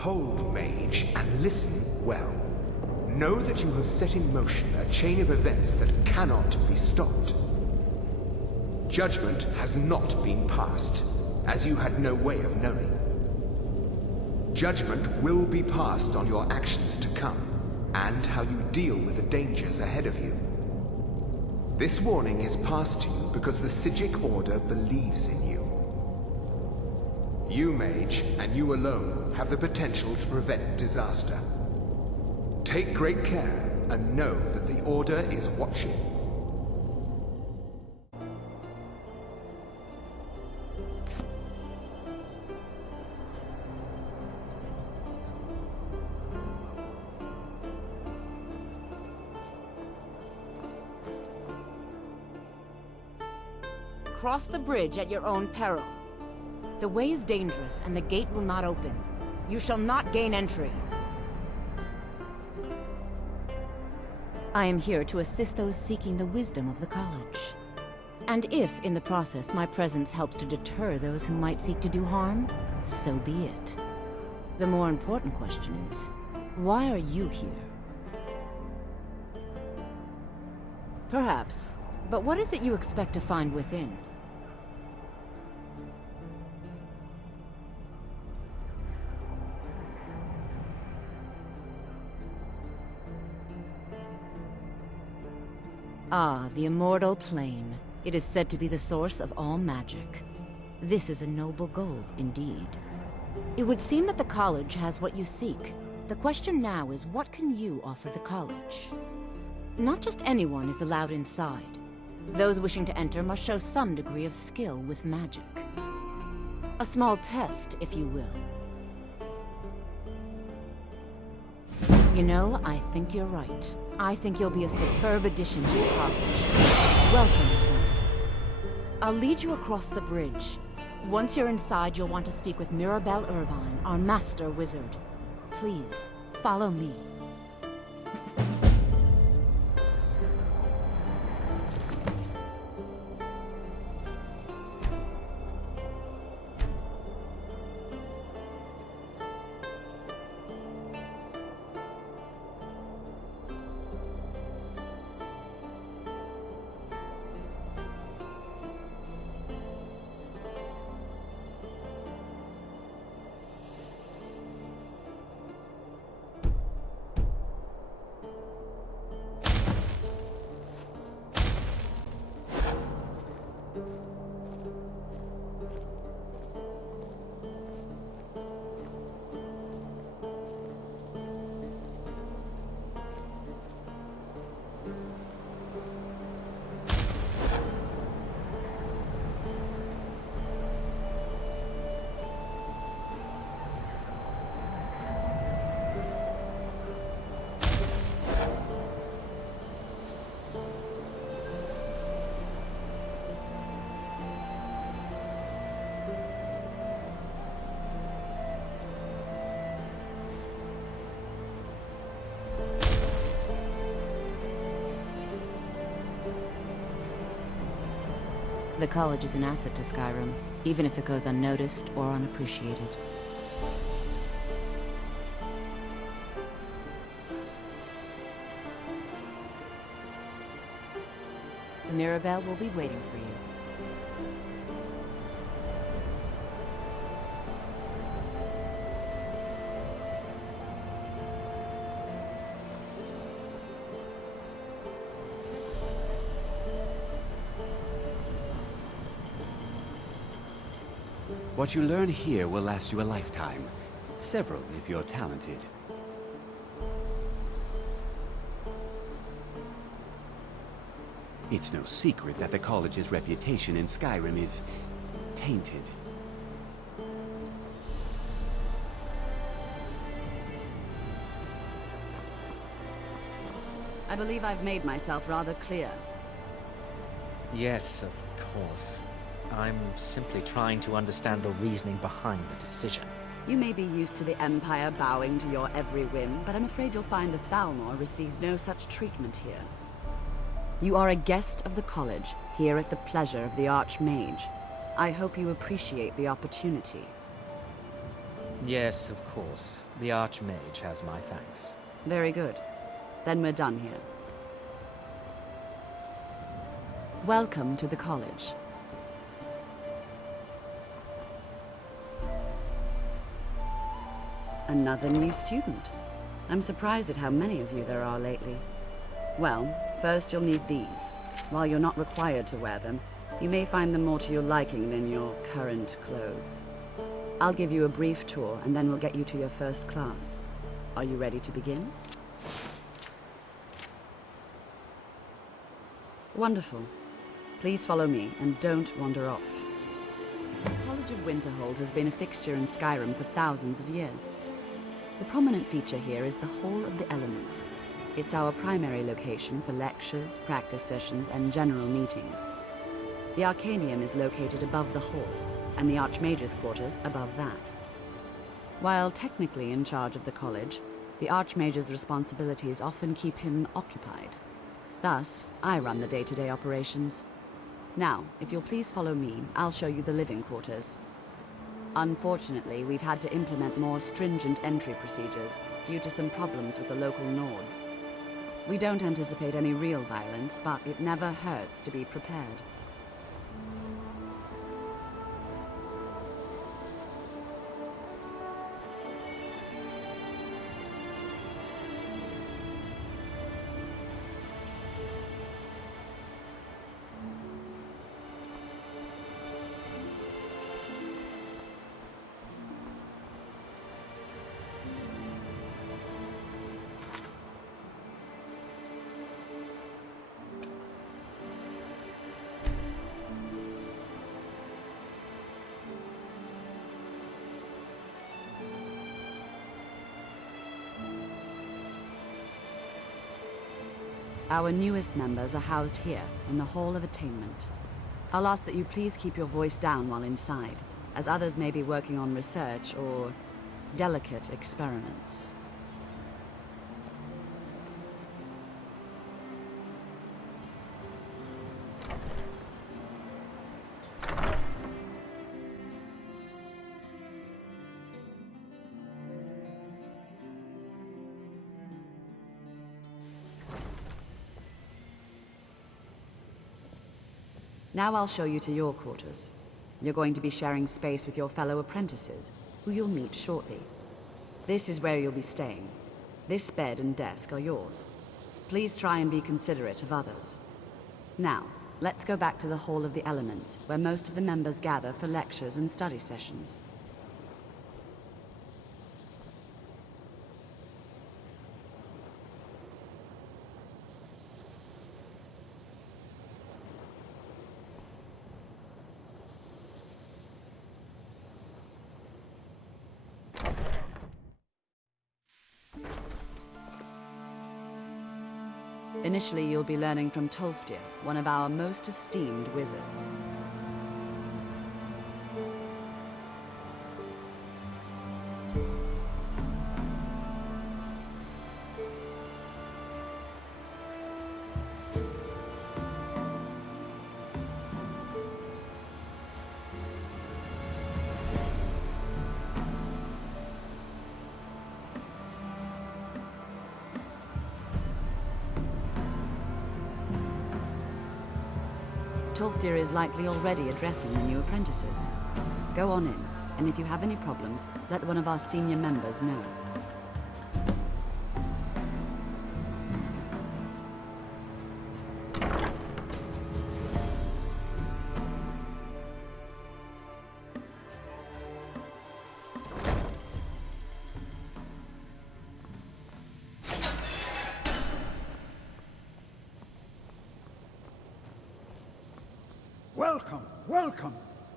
Hold, mage, and listen well. Know that you have set in motion a chain of events that cannot be stopped. Judgment has not been passed, as you had no way of knowing. Judgment will be passed on your actions to come, and how you deal with the dangers ahead of you. This warning is passed to you because the Psijic Order believes in you. You, mage, and you alone, have the potential to prevent disaster. Take great care, and know that the Order is watching. Cross the bridge at your own peril. The way is dangerous, and the gate will not open. You shall not gain entry. I am here to assist those seeking the wisdom of the college. And if, in the process, my presence helps to deter those who might seek to do harm, so be it. The more important question is, why are you here? Perhaps, but what is it you expect to find within? Ah, the immortal plane. It is said to be the source of all magic. This is a noble goal, indeed. It would seem that the college has what you seek. The question now is, what can you offer the college? Not just anyone is allowed inside. Those wishing to enter must show some degree of skill with magic. A small test, if you will. You know, I think you're right. I think you'll be a superb addition to the college. Welcome, apprentice. I'll lead you across the bridge. Once you're inside, you'll want to speak with Mirabelle Irvine, our master wizard. Please, follow me. The college is an asset to Skyrim, even if it goes unnoticed or unappreciated. Mirabelle will be waiting for you. What you learn here will last you a lifetime. Several, if you're talented. It's no secret that the college's reputation in Skyrim is tainted. I believe I've made myself rather clear. Yes, of course. I'm simply trying to understand the reasoning behind the decision. You may be used to the Empire bowing to your every whim, but I'm afraid you'll find the Thalmor received no such treatment here. You are a guest of the college, here at the pleasure of the Archmage. I hope you appreciate the opportunity. Yes, of course. The Archmage has my thanks. Very good. Then we're done here. Welcome to the college. Another new student. I'm surprised at how many of you there are lately. Well, first you'll need these. While you're not required to wear them, you may find them more to your liking than your current clothes. I'll give you a brief tour, and then we'll get you to your first class. Are you ready to begin? Wonderful. Please follow me, and don't wander off. The College of Winterhold has been a fixture in Skyrim for thousands of years. The prominent feature here is the Hall of the Elements. It's our primary location for lectures, practice sessions, and general meetings. The Arcanium is located above the hall, and the Archmage's quarters above that. While technically in charge of the college, the Archmage's responsibilities often keep him occupied. Thus, I run the day-to-day operations. Now, if you'll please follow me, I'll show you the living quarters. Unfortunately, we've had to implement more stringent entry procedures due to some problems with the local Nords. We don't anticipate any real violence, but it never hurts to be prepared. Our newest members are housed here, in the Hall of Attainment. I'll ask that you please keep your voice down while inside, as others may be working on research or delicate experiments. Now I'll show you to your quarters. You're going to be sharing space with your fellow apprentices, who you'll meet shortly. This is where you'll be staying. This bed and desk are yours. Please try and be considerate of others. Now, let's go back to the Hall of the Elements, where most of the members gather for lectures and study sessions. Initially, you'll be learning from Tolfdir, one of our most esteemed wizards. Tolfdir is likely already addressing the new apprentices. Go on in, and if you have any problems, let one of our senior members know. Welcome, welcome.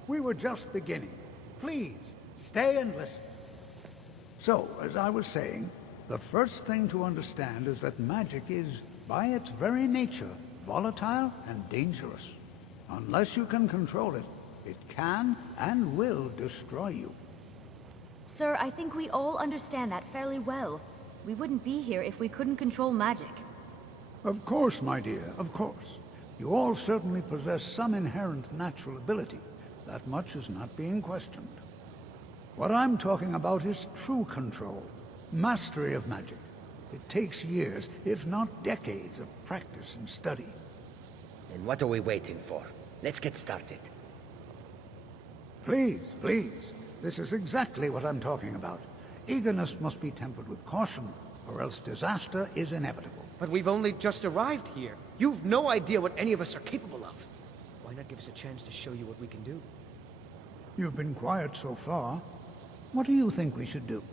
We were just beginning. Please, stay and listen. So, as I was saying, the first thing to understand is that magic is, by its very nature, volatile and dangerous. Unless you can control it, it can and will destroy you. Sir, I think we all understand that fairly well. We wouldn't be here if we couldn't control magic. Of course, my dear, of course. You all certainly possess some inherent natural ability. That much is not being questioned. What I'm talking about is true control, mastery of magic. It takes years, if not decades, of practice and study. Then what are we waiting for? Let's get started. Please, please. This is exactly what I'm talking about. Eagerness must be tempered with caution, or else disaster is inevitable. But we've only just arrived here. You've no idea what any of us are capable of. Why not give us a chance to show you what we can do? You've been quiet so far. What do you think we should do?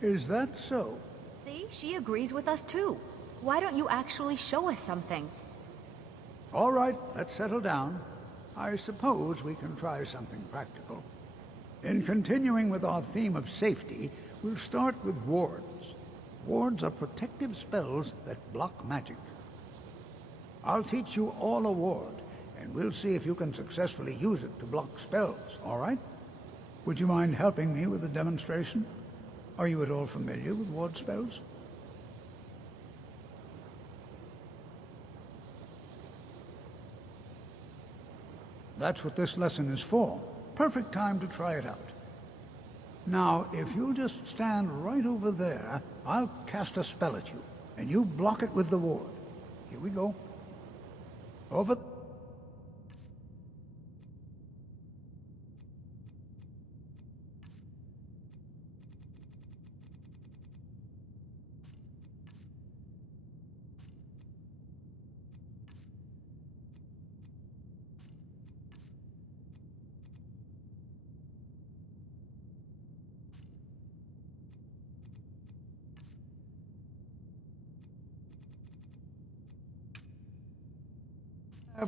Is that so? See, she agrees with us too. Why don't you actually show us something? All right, let's settle down. I suppose we can try something practical. In continuing with our theme of safety, we'll start with wards. Wards are protective spells that block magic. I'll teach you all a ward, and we'll see if you can successfully use it to block spells, all right? Would you mind helping me with the demonstration? Are you at all familiar with ward spells? That's what this lesson is for. Perfect time to try it out. Now, if you'll just stand right over there, I'll cast a spell at you, and you block it with the ward. Here we go. Over...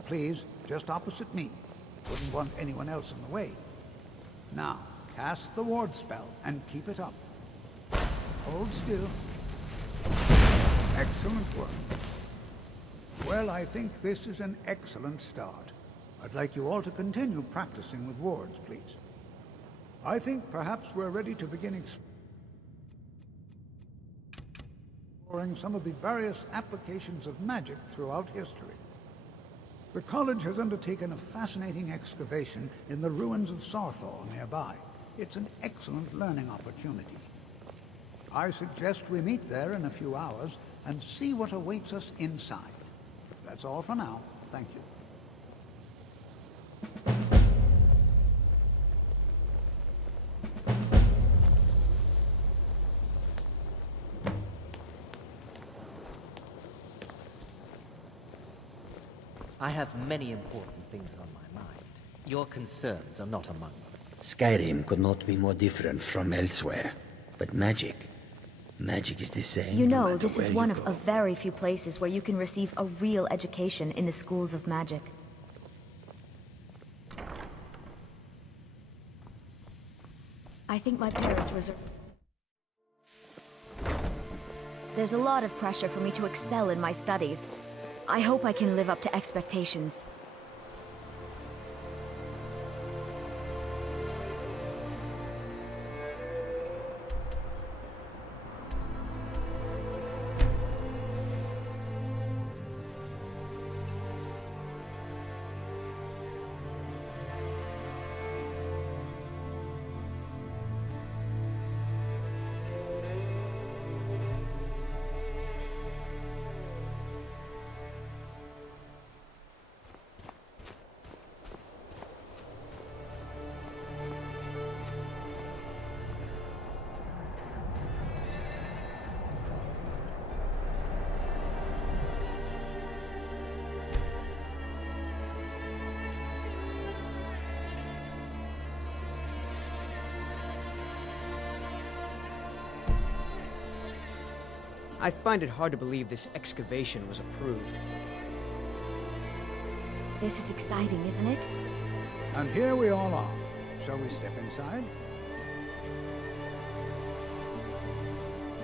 Please, just opposite me. Wouldn't want anyone else in the way. Now, cast the ward spell and keep it up. Hold still. Excellent work. Well, I think this is an excellent start. I'd like you all to continue practicing with wards, please. I think perhaps we're ready to begin exploring some of the various applications of magic throughout history. The college has undertaken a fascinating excavation in the ruins of Saarthal nearby. It's an excellent learning opportunity. I suggest we meet there in a few hours and see what awaits us inside. That's all for now. Thank you. I have many important things on my mind. Your concerns are not among them. Skyrim could not be more different from elsewhere. But magic is the same. You no know, matter this is where one you of go. a very few places where you can receive a real education in the schools of magic. I think my parents reserve... There's a lot of pressure for me to excel in my studies. I hope I can live up to expectations. I find it hard to believe this excavation was approved. This is exciting, isn't it? And here we all are. Shall we step inside?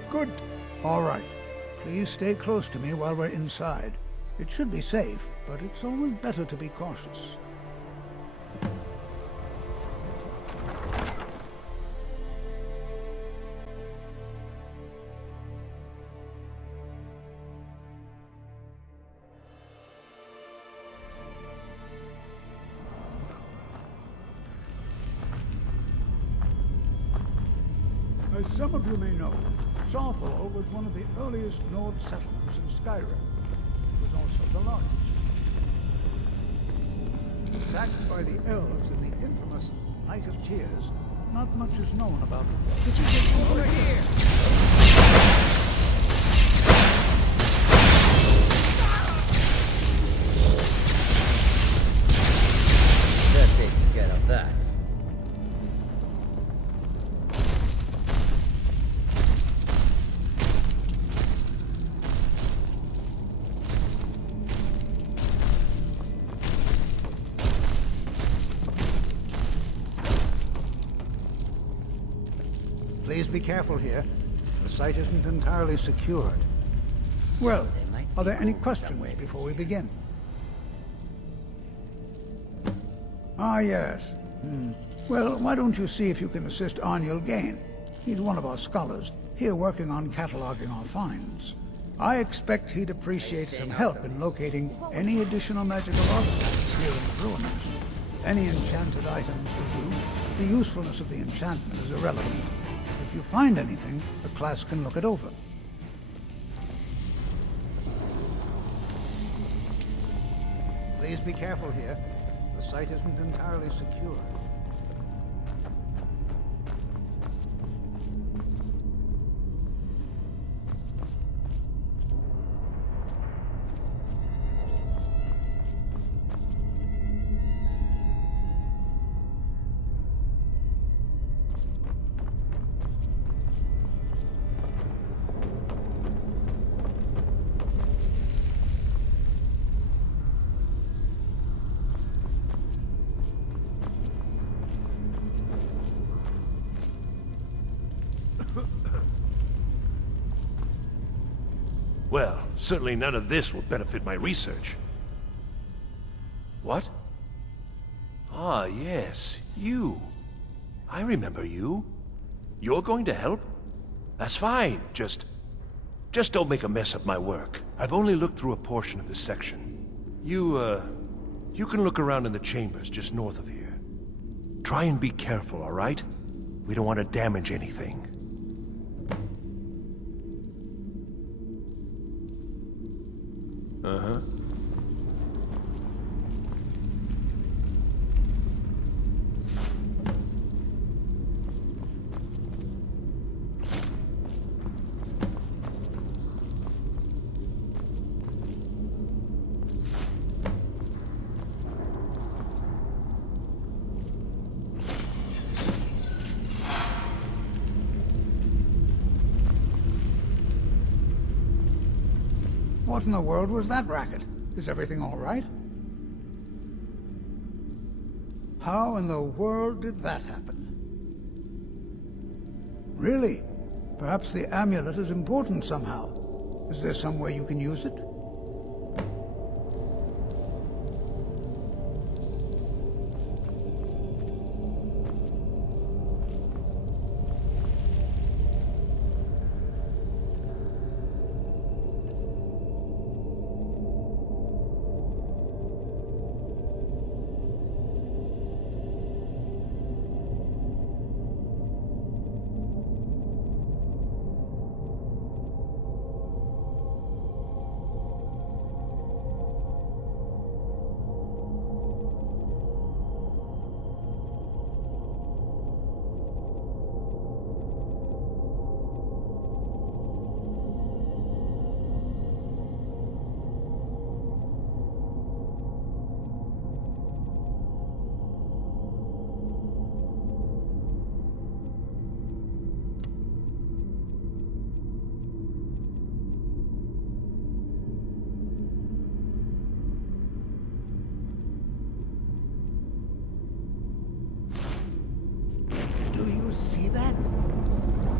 Good. All right. Please stay close to me while we're inside. It should be safe, but it's always better to be cautious. As some of you may know, Saarthal was one of the earliest Nord settlements in Skyrim. It was also the largest. Sacked by the elves in the infamous Night of Tears, not much is known about it. Did you get over here? That takes care of that. Please be careful here. The site isn't entirely secured. Well, are there any questions before we begin? Ah, yes. Well, why don't you see if you can assist Arniel Gain? He's one of our scholars, here working on cataloging our finds. I expect he'd appreciate some help in locating any additional magical artifacts here in the ruins. Any enchanted items will do. The usefulness of the enchantment is irrelevant. If you find anything, the class can look it over. Please be careful here. The site isn't entirely secure. Well, certainly none of this will benefit my research. What? Ah, yes, you. I remember you. You're going to help? That's fine, just don't make a mess of my work. I've only looked through a portion of this section. You can look around in the chambers just north of here. Try and be careful, all right? We don't want to damage anything. Uh-huh. What in the world was that racket? Is everything all right? How in the world did that happen? Really? Perhaps the amulet is important somehow. Is there some way you can use it? See that?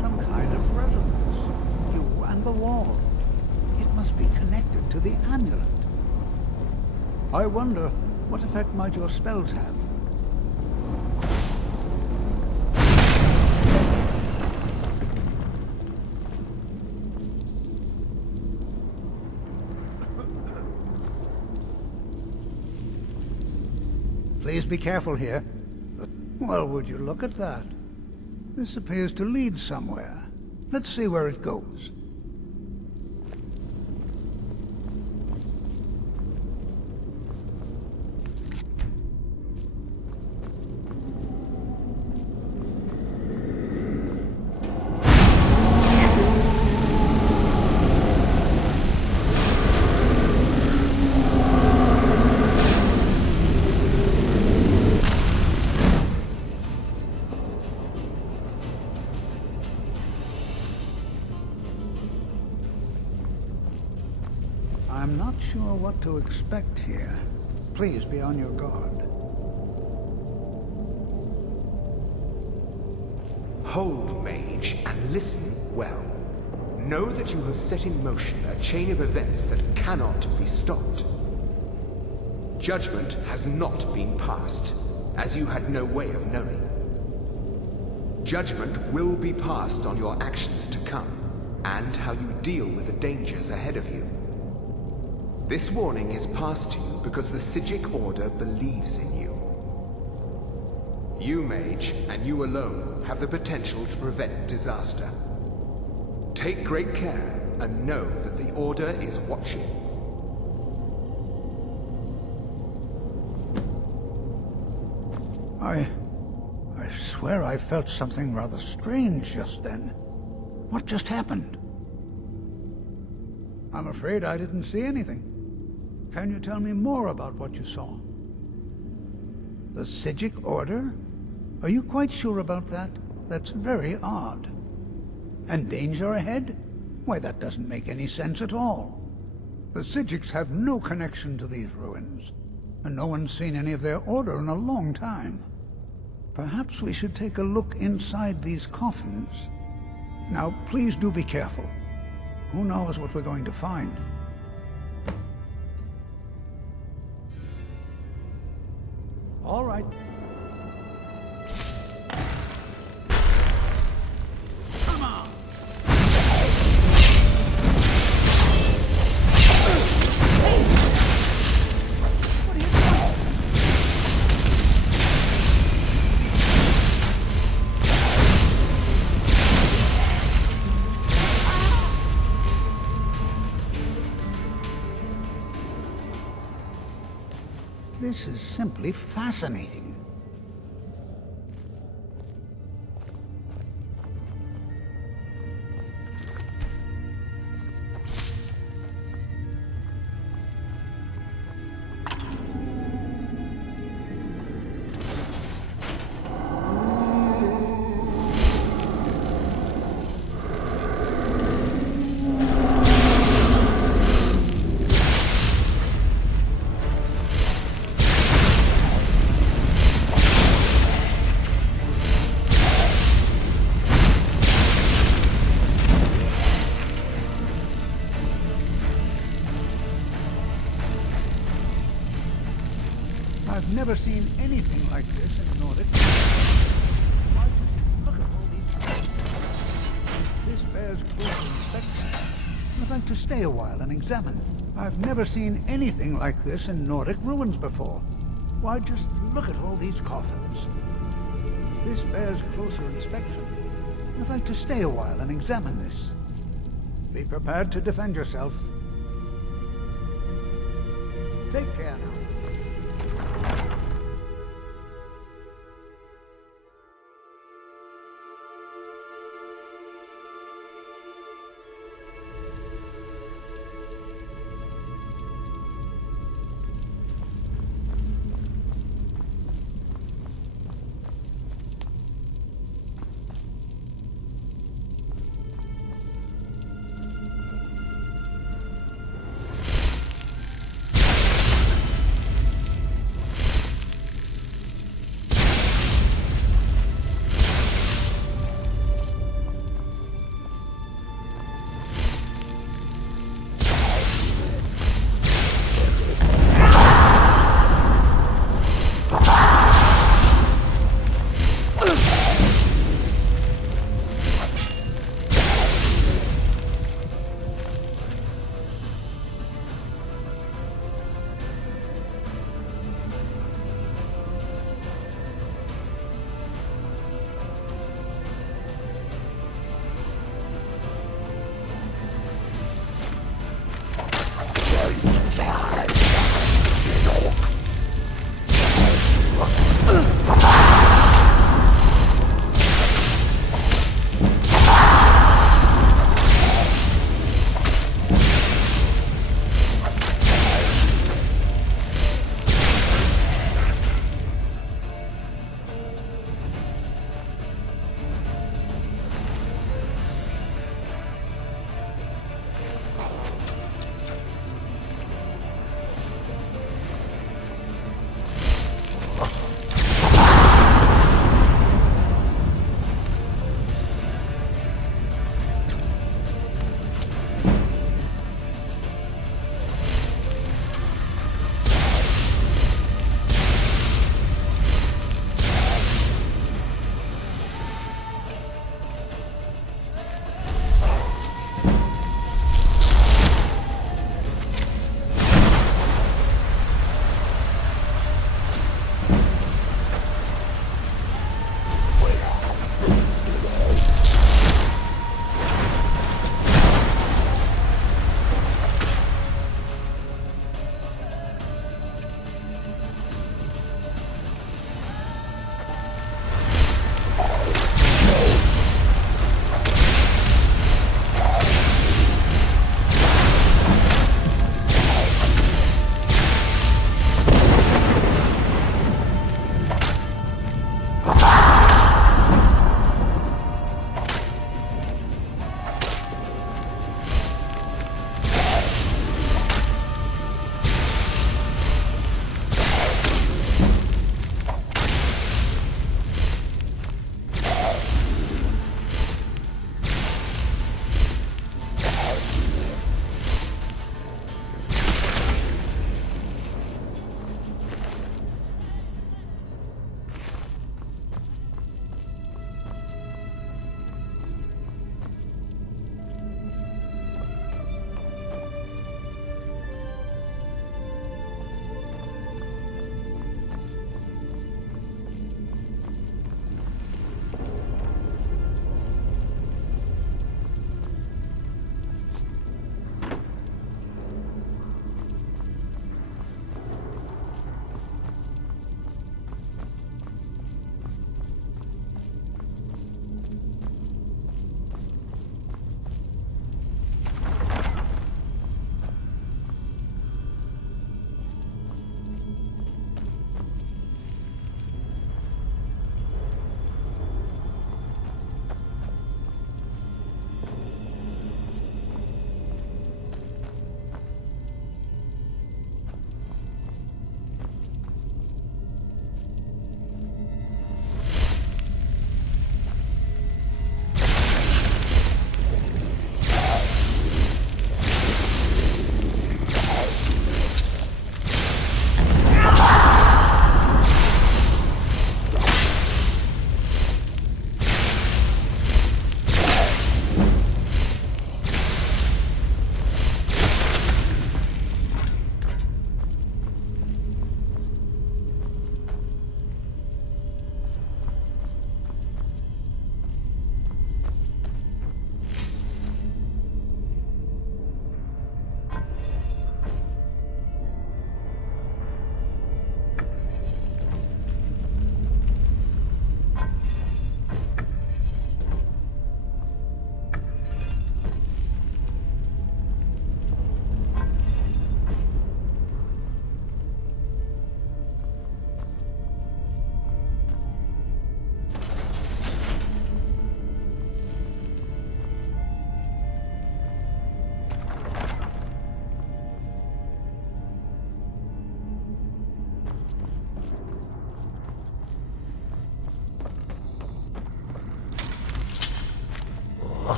Some kind of resonance. You and the wall. It must be connected to the amulet. I wonder, what effect might your spells have? Please be careful here. Well, would you look at that? This appears to lead somewhere. Let's see where it goes. I'm not sure what to expect here. Please be on your guard. Hold, mage, and listen well. Know that you have set in motion a chain of events that cannot be stopped. Judgment has not been passed, as you had no way of knowing. Judgment will be passed on your actions to come, and how you deal with the dangers ahead of you. This warning is passed to you because the Psijic Order believes in you. You, mage, and you alone, have the potential to prevent disaster. Take great care, and know that the Order is watching. I swear I felt something rather strange just then. What just happened? I'm afraid I didn't see anything. Can you tell me more about what you saw? The Psijic Order? Are you quite sure about that? That's very odd. And danger ahead? Why, that doesn't make any sense at all. The Psijics have no connection to these ruins, and no one's seen any of their order in a long time. Perhaps we should take a look inside these coffins. Now, please do be careful. Who knows what we're going to find? All right. Come on! What are you doing? This is simply fascinating. I've never seen anything like this in Nordic. Look at all these. This bears close inspection. I'd like to stay a while and examine. I've never seen anything like this in Nordic ruins before. Why, just look at all these coffins. This bears closer inspection. I'd like to stay a while and examine this. Be prepared to defend yourself. Take care now.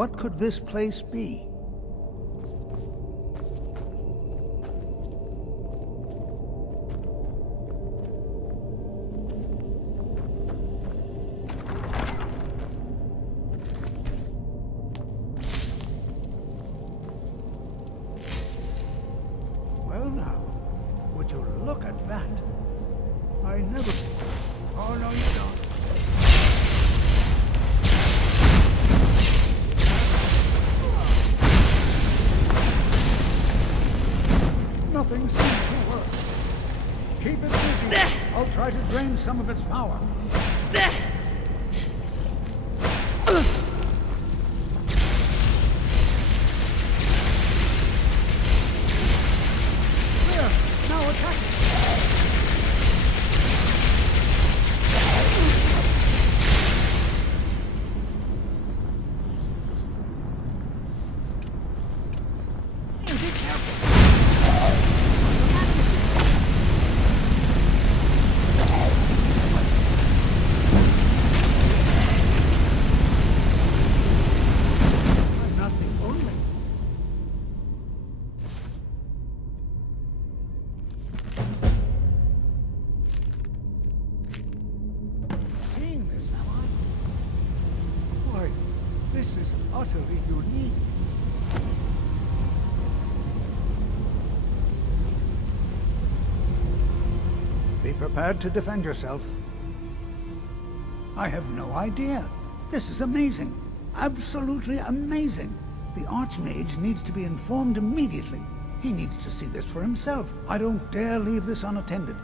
What could this place be? Well now, would you look at that? I never... Oh, no, you don't. Nothing seems to work. Keep it busy. I'll try to drain some of its power. This is utterly unique. Be prepared to defend yourself. I have no idea. This is amazing. Absolutely amazing. The Archmage needs to be informed immediately. He needs to see this for himself. I don't dare leave this unattended.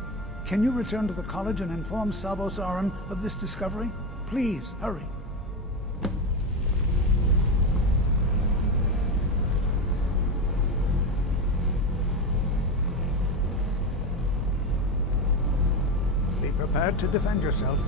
Can you return to the college and inform Savos Aran of this discovery? Please, hurry. Be prepared to defend yourself.